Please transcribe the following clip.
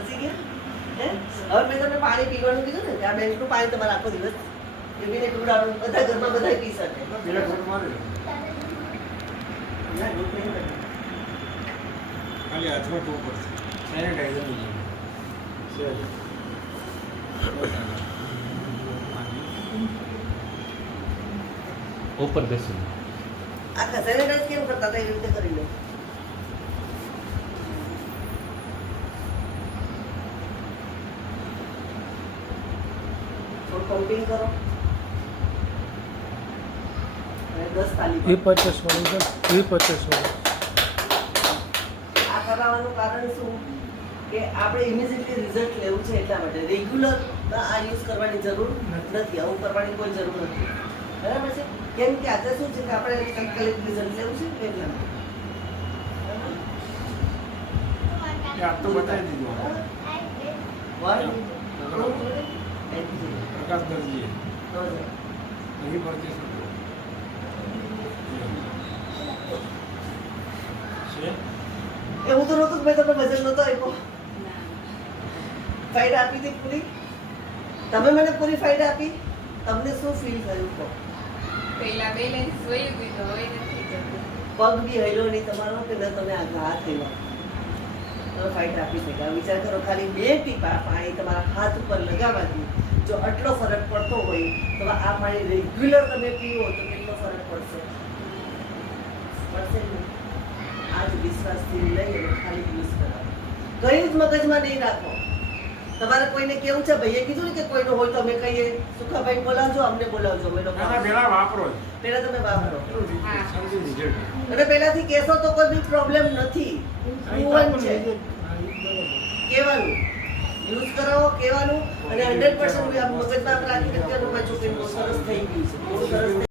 પછી ગયા હે હવે મેં તમને પાણી પીવાનું કીધું ને આ બેંકનું પાણી તમારે આખો દિવસ પીને પીવડાવવાનું બધા ઘરમાં બધા પી શકે પેલા ફોટો મારે ના ગ્રુપ નહીં કરે. ખાલી હાથમાં ટોપ પડશે સેનિટાઈઝર નહીં ઉપર બેસી આખા સેનિટાઈઝ કેમ કરતા હતા એવી રીતે કરી લો થોડું પમ્પિંગ કરો અને 10 તાલી એ 50 વાળું છે એ 50 વાળું આ કરાવવાનું કારણ શું કે આપણે ઇમિડિયેટલી રિઝલ્ટ લેવું છે એટલા માટે રેગ્યુલર આ યુઝ કરવાની જરૂર નથી આવું કરવાની કોઈ જરૂર નથી બરાબર છે કેમ કે આજે શું છે કે આપણે તાત્કાલિક રિઝલ્ટ લેવું છે એટલા માટે આપ તો બતાવી દીધું પ્રકાશ દરજીએ નહીં પરચેસ એવું તો નહોતું મેં તમને વજન નહોતો આપ્યો ફાઇડ આપી હતી પૂરી તમે મને પૂરી ફાઇડ આપી તમને શું ફીલ થયું કહો પહેલા બેલેન્સ જોયું હતું તો હવે નથી જતું. પગ બી હલ્યો નહીં તમારો કે ન તમે આ હાથ થયો તમે ફાઇટ આપી શક્યા વિચાર કરો ખાલી 2 ટીપા પાણી તમારા હાથ ઉપર લગાવવાથી જો આટલો ફરક પડતો હોય તો આ પાણી રેગ્યુલર તમે પીવો તો કેટલો ફરક પડશે નહીં આ જ વિશ્વાસથી લઈ અને ખાલી યુઝ કરાવો કઈ જ મગજમાં નહીં રાખો તમારે કોઈને કેવું છે ભાઈએ કીધું ને કે કોઈનો હોય તો અમે કહીએ સુખાભાઈ બોલાવજો અમને બોલાવજો અમે લોકો પેલા વાપરો પહેલા તમે વાપરો હા. સમજી રિઝલ્ટ અને પહેલાથી કહેશો તો કોઈ બી પ્રોબ્લેમ નથી પ્રૂવન છે કહેવાનું યુઝ કરાવો કહેવાનું અને 100% મગજમાં રાખીને અત્યારનું પાછું કે બહુ સરસ થઈ ગયું છે બહુ સરસ